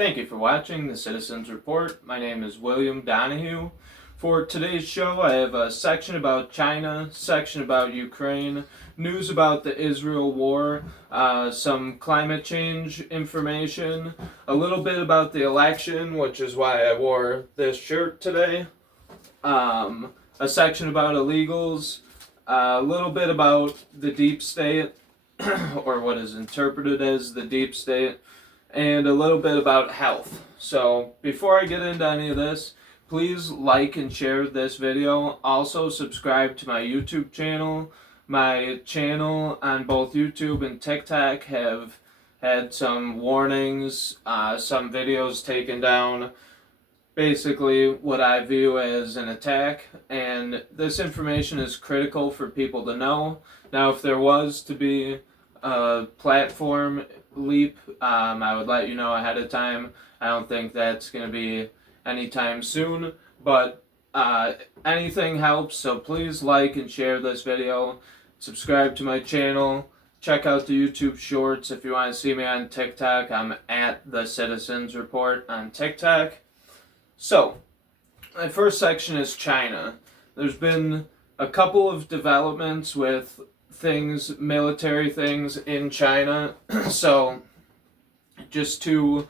Thank you for watching the Citizens Report. My name is William Donahue. For today's show, I have a section about China, section about Ukraine, news about the Israel war, some climate change information, a little bit about the election, which is why I wore this shirt today, a section about illegals, a little bit about the deep state, or what is interpreted as the deep state, and a little bit about health. So before I get into any of this, please like and share this video. Also subscribe to my YouTube channel. My channel on both YouTube and TikTok have had some warnings, some videos taken down, basically what I view as an attack, and this information is critical for people to know. Now, if there was to be a platform leap, I would let you know ahead of time. I don't think that's going to be anytime soon, but anything helps, so please like and share this video. Subscribe to my channel. Check out the YouTube shorts if you want to see me on TikTok. I'm at the Citizens Report on TikTok. So, my first section is China. There's been a couple of developments with things, military things in China. So, just two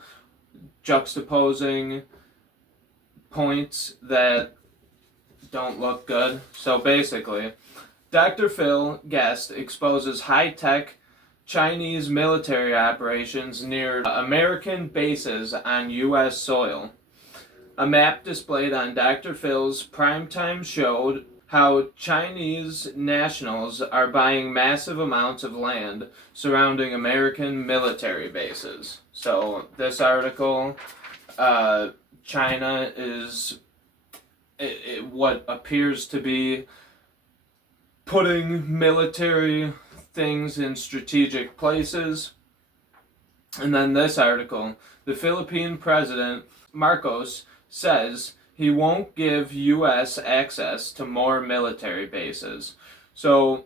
juxtaposing points that don't look good. So basically, Dr. Phil Guest exposes high-tech Chinese military operations near American bases on U.S. soil. A map displayed on Dr. Phil's primetime showed how Chinese nationals are buying massive amounts of land surrounding American military bases. So this article, China is what appears to be putting military things in strategic places. And then this article, the Philippine president, Marcos, says he won't give U.S. access to more military bases. So,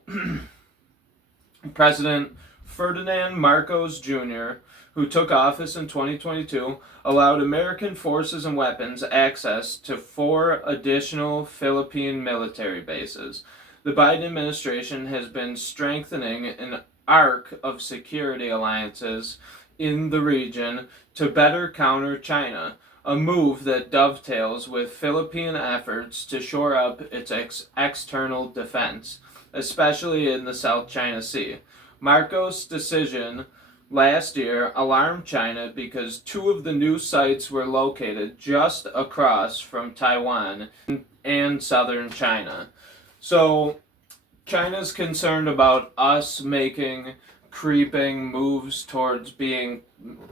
President Ferdinand Marcos Jr., who took office in 2022, allowed American forces and weapons access to 4 additional Philippine military bases. The Biden administration has been strengthening an arc of security alliances in the region to better counter China, a move that dovetails with Philippine efforts to shore up its external defense, especially in the South China Sea. Marcos' decision last year alarmed China because 2 of the new sites were located just across from Taiwan and southern China. So China's concerned about us making creeping moves towards being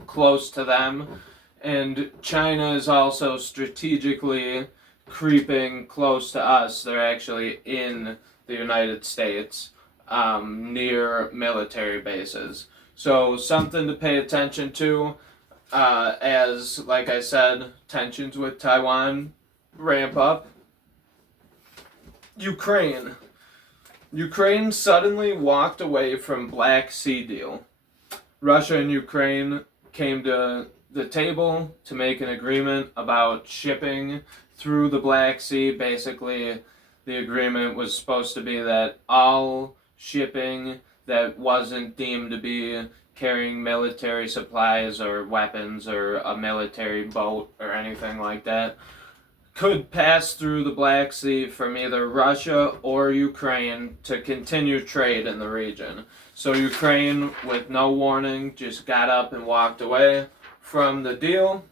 close to them, and China is also strategically creeping close to us. They're actually in the United States, near military bases. So something to pay attention to as, like I said, tensions with Taiwan ramp up. Ukraine. Ukraine suddenly walked away from Black Sea deal. Russia and Ukraine came to the table to make an agreement about shipping through the Black Sea. Basically, the agreement was supposed to be that all shipping that wasn't deemed to be carrying military supplies or weapons or a military boat or anything like that could pass through the Black Sea from either Russia or Ukraine to continue trade in the region. So Ukraine, with no warning, just got up and walked away from the deal.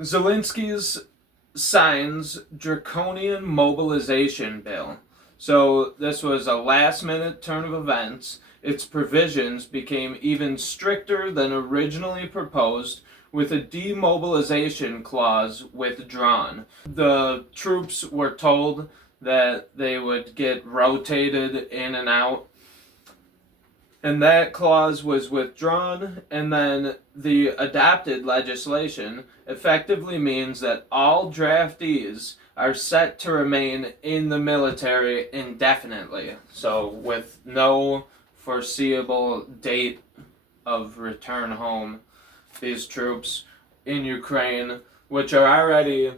Zelensky's signs draconian mobilization bill. So this was a last-minute turn of events. Its provisions became even stricter than originally proposed, with a demobilization clause withdrawn. The troops were told that they would get rotated in and out, and that clause was withdrawn, and then the adopted legislation effectively means that all draftees are set to remain in the military indefinitely, so with no foreseeable date of return home. these troops in Ukraine, which are already,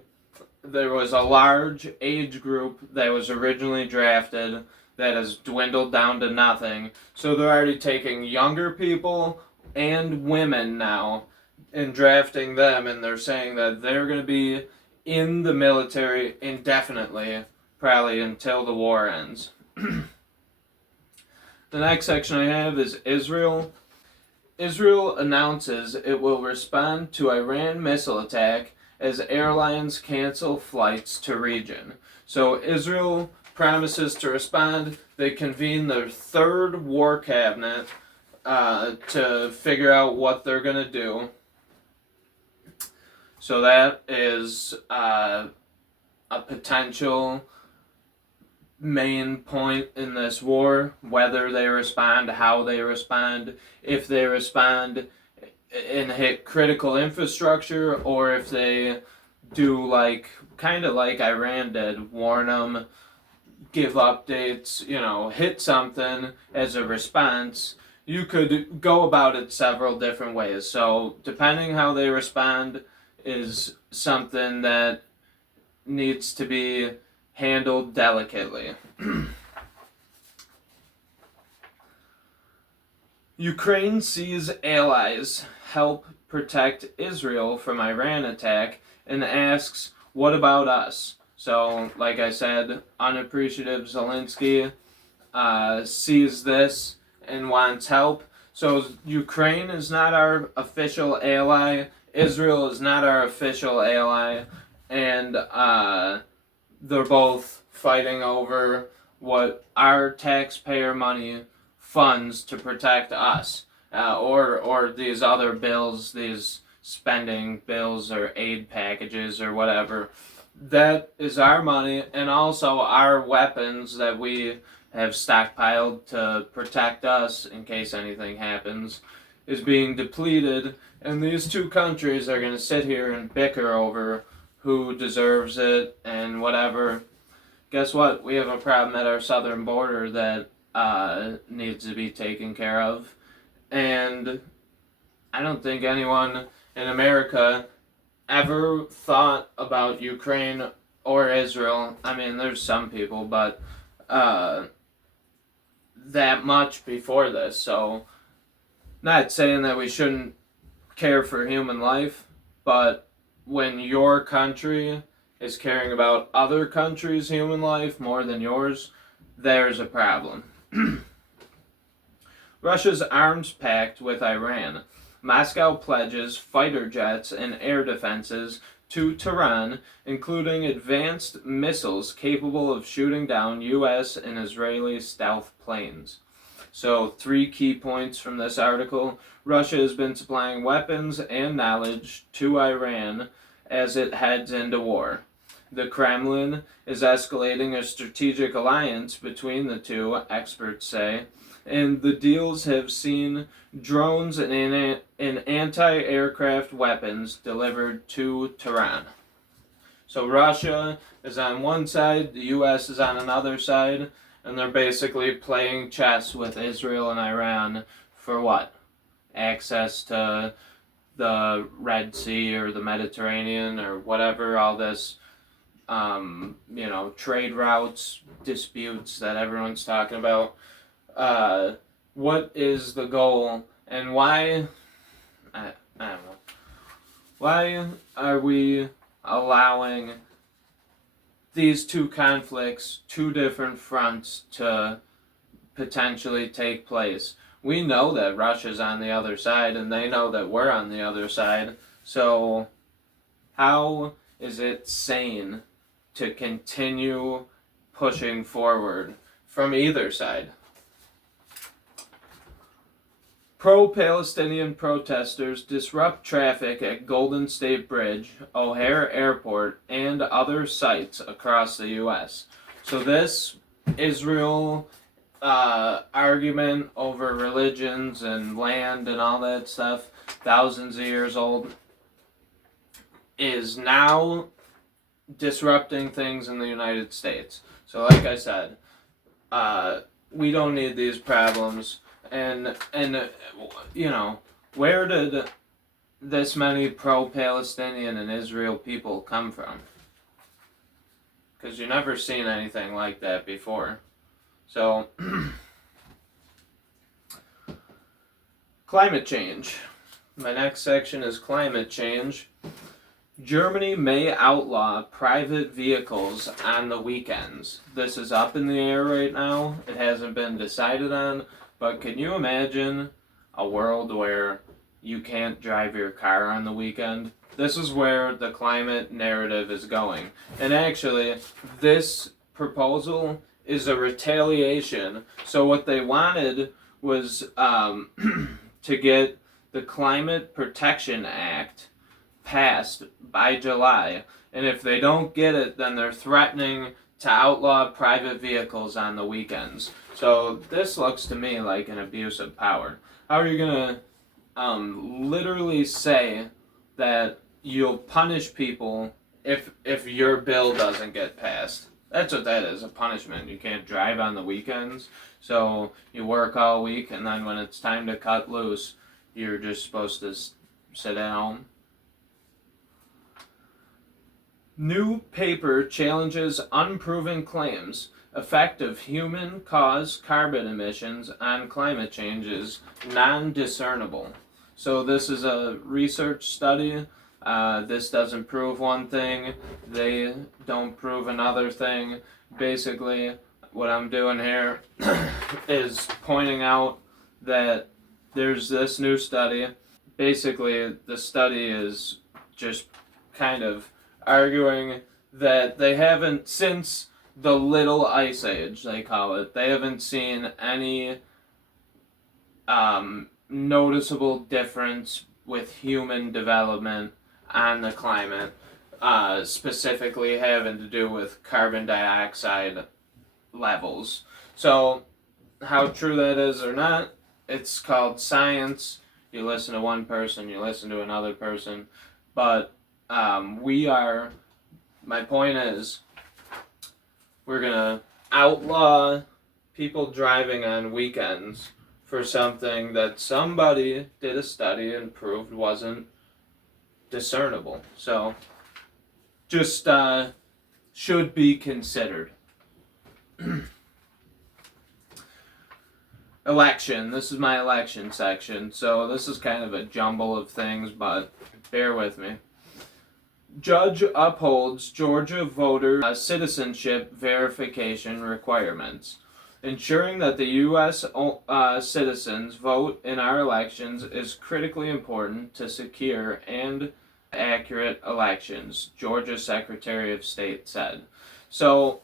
there was a large age group that was originally drafted that has dwindled down to nothing. So they're already taking younger people and women now and drafting them, and they're saying that they're going to be in the military indefinitely, probably until the war ends. The next section I have is Israel. Israel announces it will respond to Iran missile attack as airlines cancel flights to region. So Israel promises to respond. They convene their third war cabinet to figure out what they're going to do. So that is a potential main point in this war, whether they respond, how they respond, if they respond and hit critical infrastructure, or if they do kind of like Iran did, warn them, give updates, hit something as a response. You could go about it several different ways. So depending how they respond is something that needs to be handled delicately. Ukraine sees allies help protect Israel from Iran attack and asks, what about us? So, like I said, unappreciative Zelensky sees this and wants help. So Ukraine is not our official ally. Israel is not our official ally. And they're both fighting over what our taxpayer money funds to protect us, or these other bills, these spending bills or aid packages or whatever. That is our money, and also our weapons that we have stockpiled to protect us in case anything happens is being depleted, and these two countries are going to sit here and bicker over who deserves it and whatever. Guess what? We have a problem at our southern border that needs to be taken care of. And I don't think anyone in America ever thought about Ukraine or Israel. I mean, there's some people, but that much before this. So, not saying that we shouldn't care for human life, but when your country is caring about other countries' human life more than yours, there's a problem. Russia's arms pact with Iran. Moscow pledges fighter jets and air defenses to Tehran, including advanced missiles capable of shooting down U.S. and Israeli stealth planes. So, 3 key points from this article. Russia has been supplying weapons and knowledge to Iran as it heads into war. The Kremlin is escalating a strategic alliance between the two, experts say, and the deals have seen drones and anti-aircraft weapons delivered to Tehran. So Russia is on one side, the U.S. is on another side, and they're basically playing chess with Israel and Iran for what? Access to the Red Sea or the Mediterranean or whatever, all this, trade routes, disputes that everyone's talking about. What is the goal and why? I don't know. Why are we allowing these two conflicts, two different fronts, to potentially take place? We know that Russia's on the other side, and they know that we're on the other side. So, how is it sane to continue pushing forward from either side? Pro-Palestinian protesters disrupt traffic at Golden State Bridge, O'Hare Airport, and other sites across the U.S. So this Israel argument over religions and land and all that stuff, thousands of years old, is now disrupting things in the United States. So like I said, we don't need these problems. And where did this many pro-Palestinian and Israel people come from? Because you've never seen anything like that before. So, climate change. My next section is climate change. Germany may outlaw private vehicles on the weekends. This is up in the air right now. It hasn't been decided on, but can you imagine a world where you can't drive your car on the weekend? This is where the climate narrative is going. And actually, this proposal is a retaliation. So what they wanted was to get the Climate Protection Act passed by July, and if they don't get it, then they're threatening to outlaw private vehicles on the weekends. So this looks to me like an abuse of power. How are you gonna literally say that you'll punish people if your bill doesn't get passed? That's what that is, a punishment. You can't drive on the weekends, so you work all week, and then when it's time to cut loose, you're just supposed to sit at home. New paper challenges unproven claims. Effect of human-caused carbon emissions on climate change is non-discernible. So this is a research study. This doesn't prove one thing. They don't prove another thing. Basically, what I'm doing here is pointing out that there's this new study. Basically, the study is just kind of arguing that they haven't, since the Little Ice Age, they call it, they haven't seen any noticeable difference with human development on the climate, specifically having to do with carbon dioxide levels. So, how true that is or not, it's called science. You listen to one person, you listen to another person, but my point is, we're gonna outlaw people driving on weekends for something that somebody did a study and proved wasn't discernible. So, just should be considered. Election. This is my election section, so this is kind of a jumble of things, but bear with me. Judge upholds Georgia voter citizenship verification requirements. Ensuring that the U.S. Citizens vote in our elections is critically important to secure and accurate elections, Georgia Secretary of State said. So,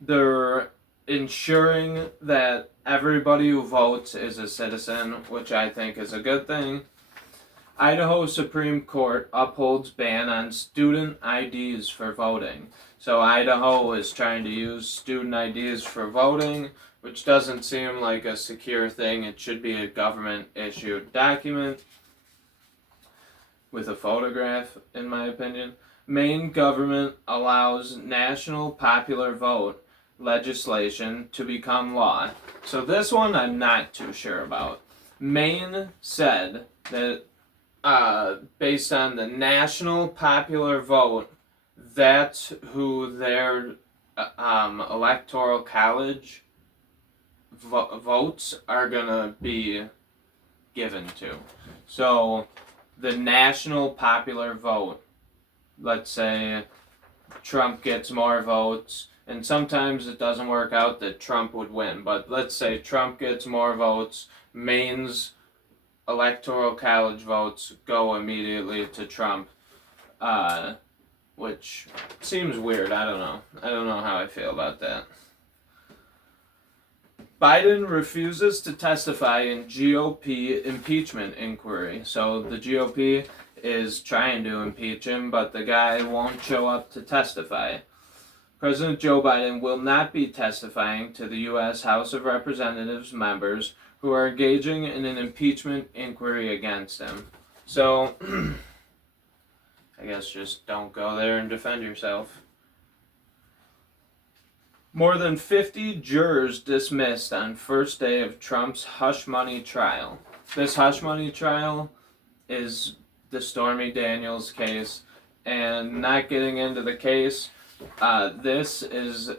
they're ensuring that everybody who votes is a citizen, which I think is a good thing. Idaho Supreme Court upholds ban on student IDs for voting. So Idaho is trying to use student IDs for voting, which doesn't seem like a secure thing. It should be a government-issued document with a photograph, in my opinion. Maine government allows national popular vote legislation to become law. So this one I'm not too sure about. Maine said that based on the national popular vote, that's who their electoral college votes are gonna be given to. So the national popular vote, let's say Trump gets more votes, and sometimes it doesn't work out that Trump would win, but let's say Trump gets more votes, Maine's electoral college votes go immediately to Trump, which seems weird. I don't know how I feel about that. Biden refuses to testify in GOP impeachment inquiry. So the GOP is trying to impeach him, but the guy won't show up to testify. President Joe Biden will not be testifying to the U.S. House of Representatives members who are engaging in an impeachment inquiry against him. So, I guess just don't go there and defend yourself. More than 50 jurors dismissed on first day of Trump's hush money trial. This hush money trial is the Stormy Daniels case. And not getting into the case, this is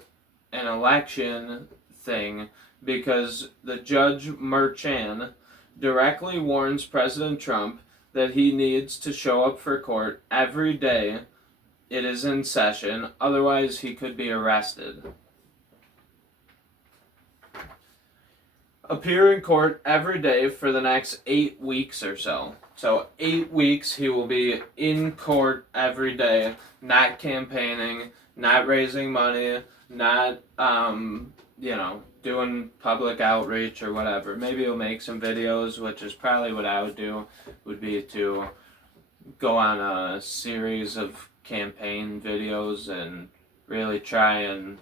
an election thing because the Judge Merchan directly warns President Trump that he needs to show up for court every day it is in session, otherwise he could be arrested. Appear in court every day for the next 8 weeks or so. So 8 weeks he will be in court every day, not campaigning, not raising money, not, doing public outreach or whatever. Maybe he'll make some videos, which is probably what I would do, would be to go on a series of campaign videos and really try and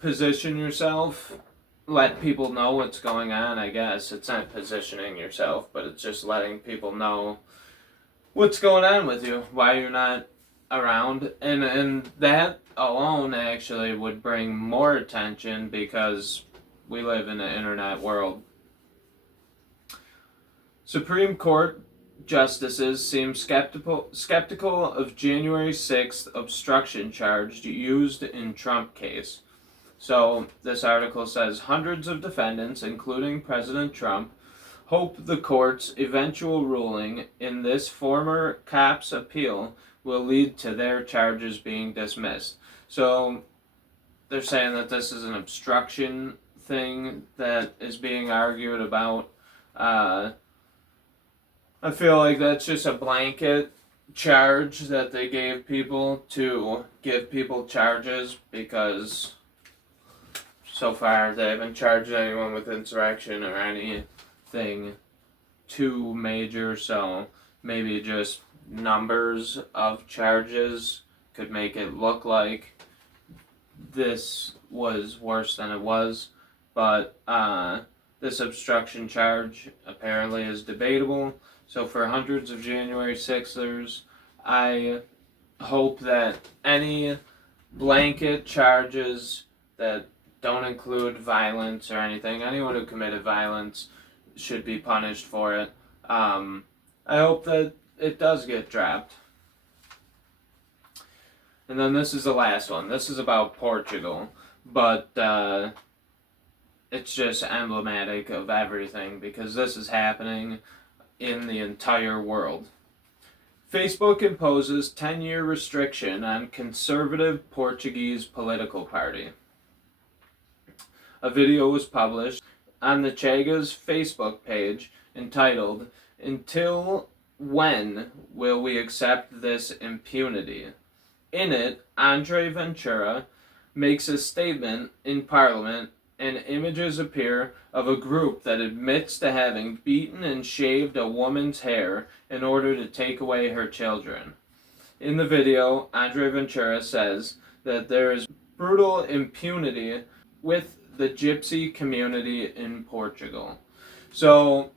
position yourself, let people know what's going on. I guess it's not positioning yourself, but it's just letting people know what's going on with you, why you're not around, and that alone actually would bring more attention because we live in the internet world. Supreme Court justices seem skeptical of January 6th obstruction charge used in Trump case. So this article says hundreds of defendants, including President Trump, hope the court's eventual ruling in this former cop's appeal will lead to their charges being dismissed. So they're saying that this is an obstruction thing that is being argued about. I feel like that's just a blanket charge that they gave people to give people charges because so far they haven't charged anyone with insurrection or anything too major, so maybe just numbers of charges could make it look like this was worse than it was, but this obstruction charge apparently is debatable. So for hundreds of January 6ers, I hope that any blanket charges that don't include violence or anything, anyone who committed violence should be punished for it. I hope that it does get dropped. And then this is the last one. This is about Portugal, but it's just emblematic of everything because this is happening in the entire world. Facebook imposes 10-year restriction on conservative Portuguese political party. A video was published on the Chega's Facebook page entitled, "Until When Will We Accept This Impunity?" In it, Andre Ventura makes a statement in Parliament and images appear of a group that admits to having beaten and shaved a woman's hair in order to take away her children. In the video, Andre Ventura says that there is brutal impunity with the gypsy community in Portugal. So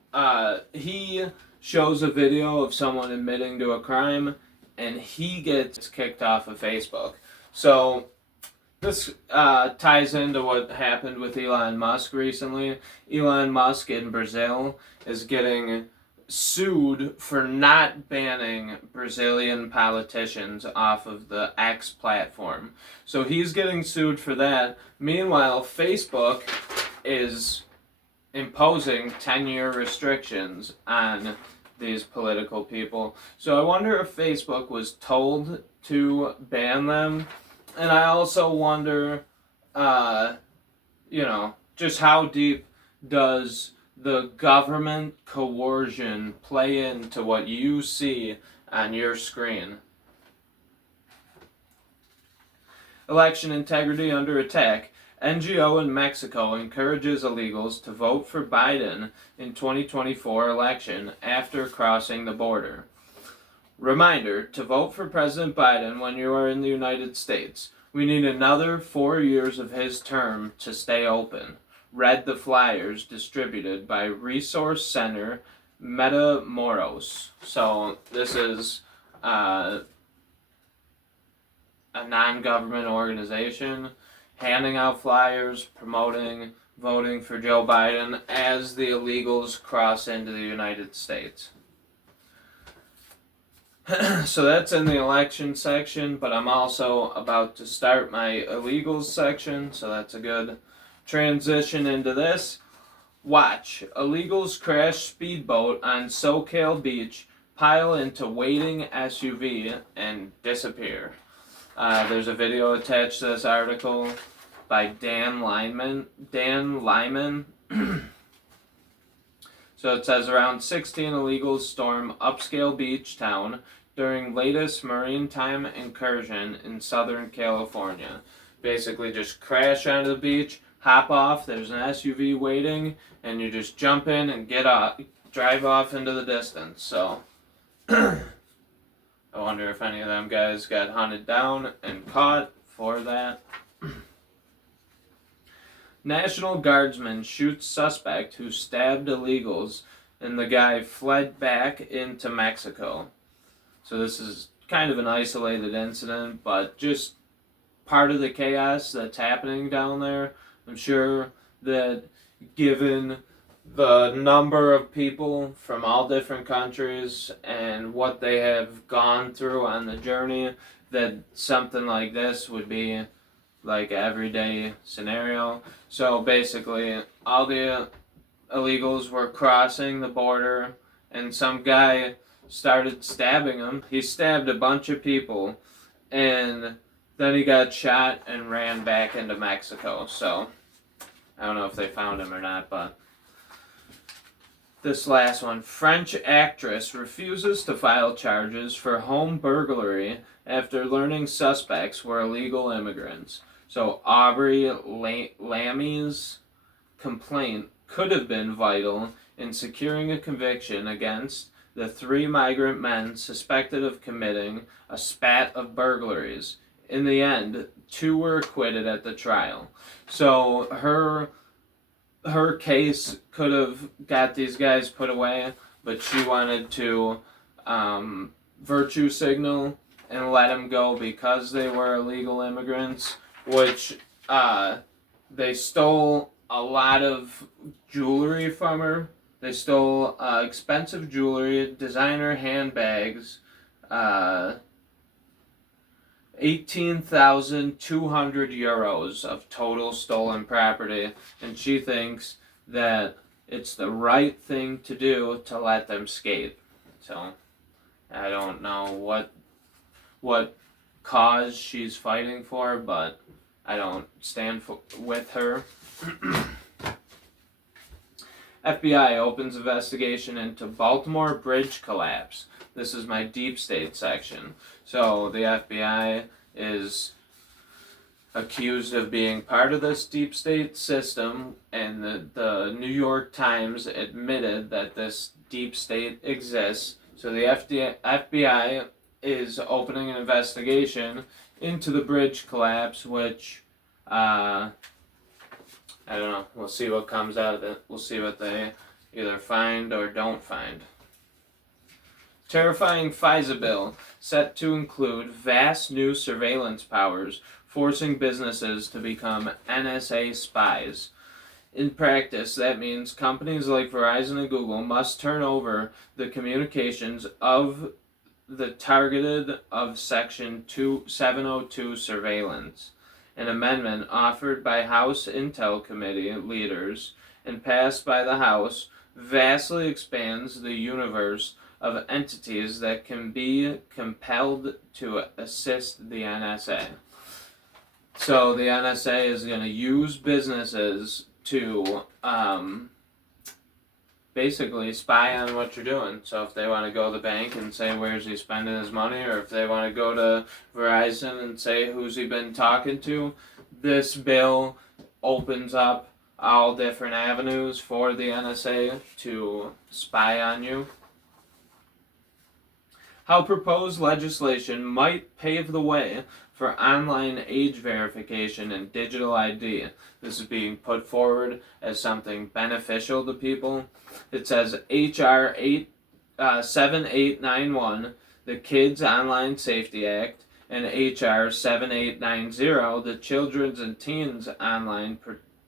he shows a video of someone admitting to a crime and he gets kicked off of Facebook. So this ties into what happened with Elon Musk recently. Elon Musk in Brazil is getting sued for not banning Brazilian politicians off of the X platform. So he's getting sued for that. Meanwhile, Facebook is imposing 10-year restrictions on these political people. So I wonder if Facebook was told to ban them. And I also wonder, just how deep does the government coercion play into what you see on your screen? Election integrity under attack. NGO in Mexico encourages illegals to vote for Biden in 2024 election after crossing the border. Reminder, to vote for President Biden when you are in the United States, we need another 4 years of his term to stay open. Read the flyers distributed by Resource Center Matamoros. So this is a non-government organization, handing out flyers, promoting voting for Joe Biden as the illegals cross into the United States. So that's in the election section, but I'm also about to start my illegals section, so that's a good transition into this. Watch. Illegals crash speedboat on SoCal beach, pile into waiting SUV, and disappear. There's a video attached to this article by Dan Lyman. So it says around 16 illegals storm upscale beach town during latest maritime incursion in Southern California. Basically just crash onto the beach, hop off, there's an SUV waiting, and you just jump in and get off, drive off into the distance. So I wonder if any of them guys got hunted down and caught for that. National Guardsman shoots suspect who stabbed illegals, and the guy fled back into Mexico. So this is kind of an isolated incident, but just part of the chaos that's happening down there. I'm sure that given the number of people from all different countries and what they have gone through on the journey, that something like this would be like everyday scenario. So basically, all the illegals were crossing the border, and some guy started stabbing them. He stabbed a bunch of people, and then he got shot and ran back into Mexico. So I don't know if they found him or not, but this last one. French actress refuses to file charges for home burglary after learning suspects were illegal immigrants. So Aubrey Lamy's complaint could have been vital in securing a conviction against the 3 migrant men suspected of committing a spat of burglaries. In the end, 2 were acquitted at the trial. So her case could have got these guys put away, but she wanted to virtue signal and let them go because they were illegal immigrants, which they stole a lot of jewelry from her. They stole expensive jewelry, designer handbags, 18,200 euros of total stolen property, and she thinks that it's the right thing to do to let them skate. So I don't know what cause she's fighting for, but I don't stand with her. FBI opens investigation into Baltimore bridge collapse. This is my deep state section. So the FBI is accused of being part of this deep state system, and the New York Times admitted that this deep state exists. So the FBI is opening an investigation into the bridge collapse, which I don't know. We'll see what comes out of it. We'll see what they either find or don't find. Terrifying FISA bill set to include vast new surveillance powers, forcing businesses to become NSA spies. In practice, that means companies like Verizon and Google must turn over the communications of the targeted of Section 702 surveillance. An amendment offered by House Intel Committee leaders and passed by the House vastly expands the universe of entities that can be compelled to assist the NSA. So the NSA is going to use businesses to basically spy on what you're doing. So if they want to go to the bank and say where's he spending his money, or if they want to go to Verizon and say who's he been talking to, this bill opens up all different avenues for the NSA to spy on you. How proposed legislation might pave the way for online age verification and digital ID. This is being put forward as something beneficial to people. It says H.R. 7891, the Kids Online Safety Act, and H.R. 7890, the Children's and Teens Online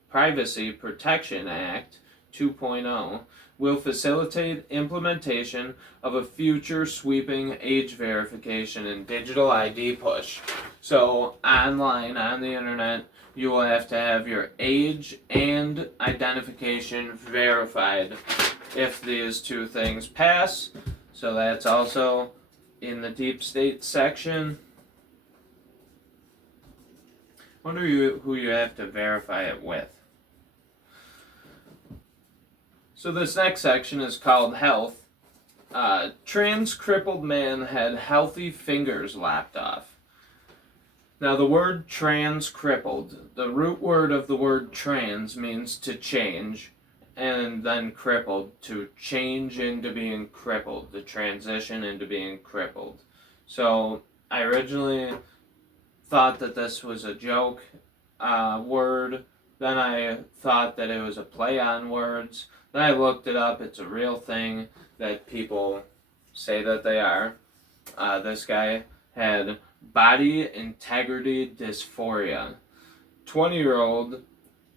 Privacy Protection Act 2.0, will facilitate implementation of a future sweeping age verification and digital ID push. So, online, on the internet, you will have to have your age and identification verified if these two things pass. So that's also in the deep state section. Wonder who you have to verify it with. So this next section is called health. Trans crippled man had healthy fingers lopped off. Now the word trans crippled, the root word of the word trans means to change, and then crippled, to change into being crippled, to transition into being crippled. So I originally thought that this was a joke word, then I thought that it was a play on words, then I looked it up, it's a real thing that people say that they are. This guy had body integrity dysphoria. 20-year-old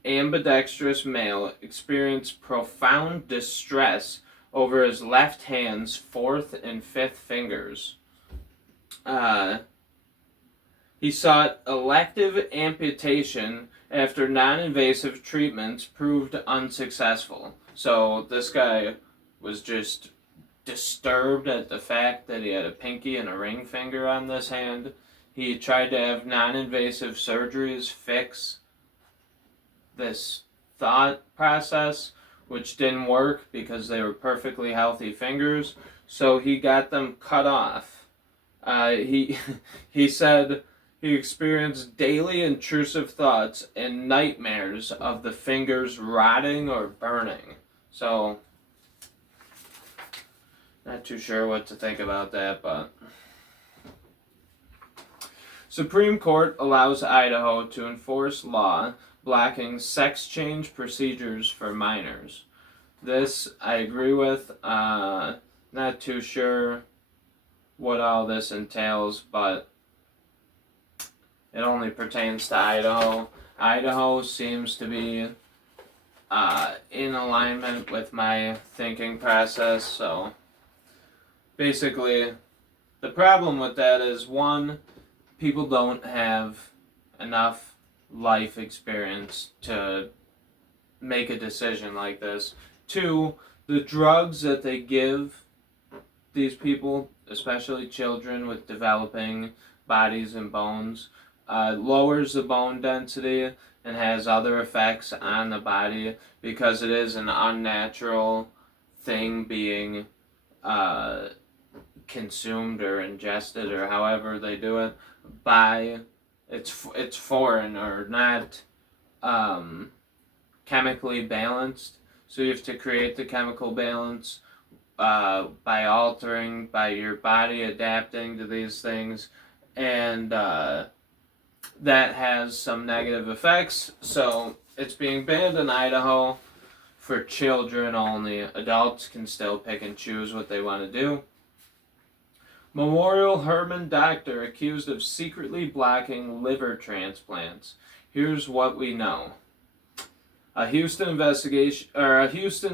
ambidextrous male experienced profound distress over his left hand's fourth and fifth fingers. He sought elective amputation after non-invasive treatments proved unsuccessful. So this guy was just disturbed at the fact that he had a pinky and a ring finger on this hand. He tried to have non-invasive surgeries fix this thought process, which didn't work because they were perfectly healthy fingers, so he got them cut off. He said he experienced daily intrusive thoughts and nightmares of the fingers rotting or burning. So, not too sure what to think about that, but Supreme Court allows Idaho to enforce law blocking sex change procedures for minors. This I agree with. Not too sure what all this entails, but it only pertains to Idaho. Idaho seems to be in alignment with my thinking process, so basically the problem with that is, one, people don't have enough life experience to make a decision like this. Two, the drugs that they give these people, especially children with developing bodies and bones, lowers the bone density and has other effects on the body because it is an unnatural thing being consumed or ingested, or however they do it, by it's foreign or not chemically balanced. So you have to create the chemical balance by altering, by your body adapting to these things, and that has some negative effects. So it's being banned in Idaho for children only. Adults can still pick and choose what they want to do. Memorial Hermann doctor accused of secretly blocking liver transplants. Here's what we know. A Houston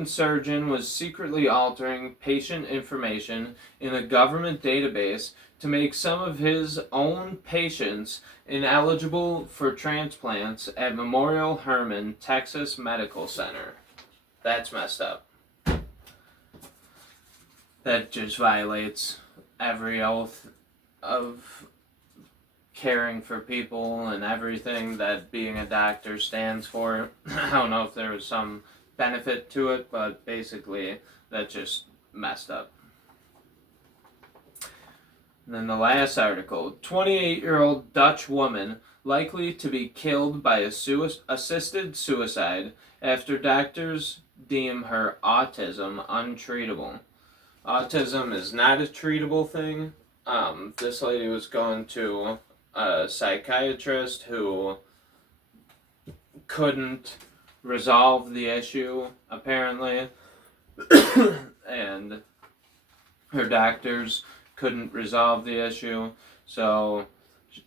surgeon was secretly altering patient information in a government database to make some of his own patients ineligible for transplants at Memorial Hermann Texas Medical Center. That's messed up. That just violates every oath of caring for people and everything that being a doctor stands for. I don't know if there was some benefit to it, but basically that just messed up. And then the last article, 28-year-old Dutch woman likely to be killed by assisted suicide after doctors deem her autism untreatable. Autism is not a treatable thing. This lady was going to a psychiatrist who couldn't resolve the issue, apparently, and her doctors couldn't resolve the issue, so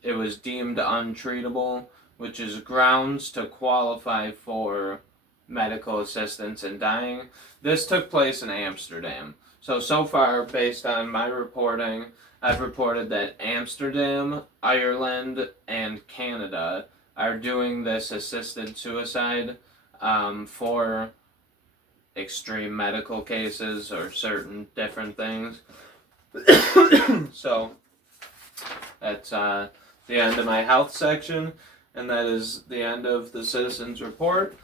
it was deemed untreatable, which is grounds to qualify for medical assistance in dying. This took place in Amsterdam. So far, based on my reporting, I've reported that Amsterdam, Ireland, and Canada are doing this assisted suicide for extreme medical cases or certain different things. So that's the end of my health section, and that is the end of the Citizens Report.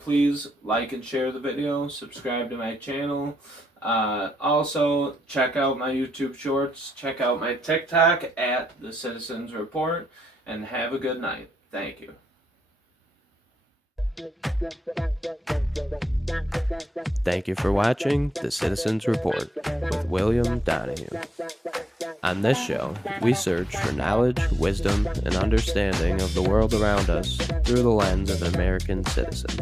Please like and share the video, subscribe to my channel. Also, check out my YouTube shorts, check out my TikTok at the Citizens Report, and have a good night. Thank you. Thank you for watching The Citizens Report with William Donahue. On this show, we search for knowledge, wisdom, and understanding of the world around us through the lens of an American citizen.